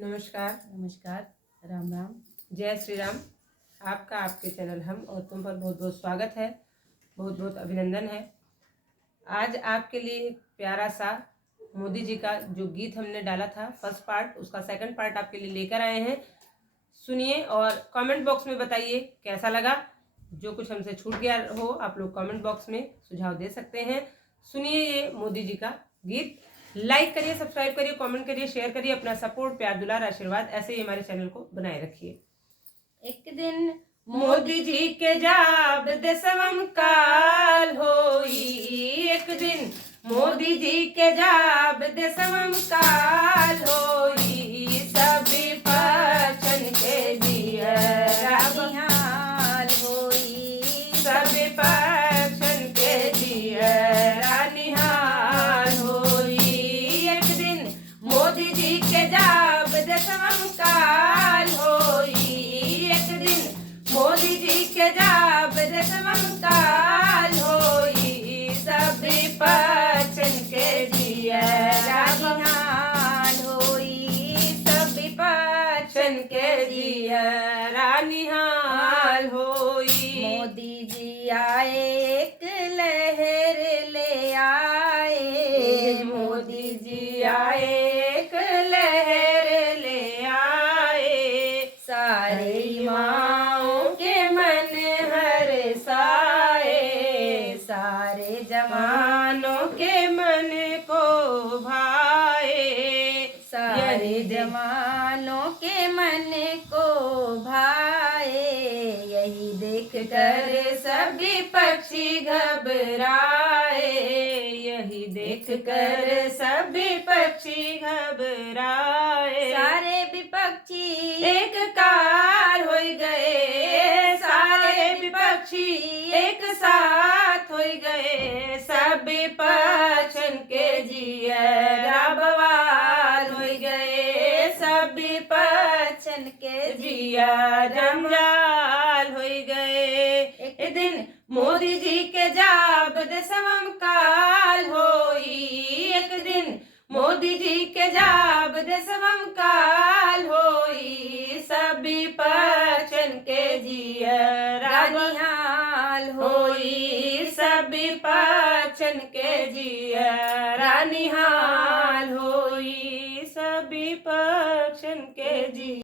नमस्कार। नमस्कार। राम राम। जय श्री राम। आपका आपके चैनल हम और तुम पर बहुत बहुत स्वागत है, बहुत बहुत अभिनंदन है। आज आपके लिए एक प्यारा सा मोदी जी का जो गीत हमने डाला था फर्स्ट पार्ट, उसका सेकंड पार्ट आपके लिए लेकर आए हैं। सुनिए और कमेंट बॉक्स में बताइए कैसा लगा। जो कुछ हमसे छूट गया हो आप लोग कमेंट बॉक्स में सुझाव दे सकते हैं। सुनिए ये मोदी जी का गीत। लाइक करिए, सब्सक्राइब करिए, कमेंट करिए, शेयर करिए। अपना सपोर्ट, प्यार, दुलार, आशीर्वाद ऐसे ही हमारे चैनल को बनाए रखिए। एक दिन मोदी जी के जाब देशवम काल होई, एक दिन मोदी जी के जाब देशवम काल होई। सभी पक्षन के लिए निहाल होई, सभी पक्षन के लिए निहाल होई। एक दिन मोदी जी के जाब देशवम काल होई, एक दिन मोदी जी के जाब देशवम काल होई। सभी पक्षन के लिए निहाल होई, सभी पक्षन के लिए निहाल होई। मोदी जी आए एक लहर ले आए, मोदी जी आए एक लहर ले आए। सारे युवाओं के मन हर्षाए, सारे जवानों के मन को भाए। सारे जवानों के मन को भाए। यही देख कर सभी पक्षी घबराए, यही देख कर सभी पक्षी घबराए। सारे विपक्षी एक कार हो गए, सारे विपक्षी एक साथ हो गए। सभी पक्षन के जियरा बवाल हो गए, सभी पक्षन के जिया जंजाल हो गए। एक दिन मोदी जी के जाब देशवम काल होई, एक दिन मोदी जी के जाब देशवम काल होई। सभी पक्षन के जियरा निहाल होई, सभी पक्षन के जियरा निहाल होई, सभी पक्षन के जिया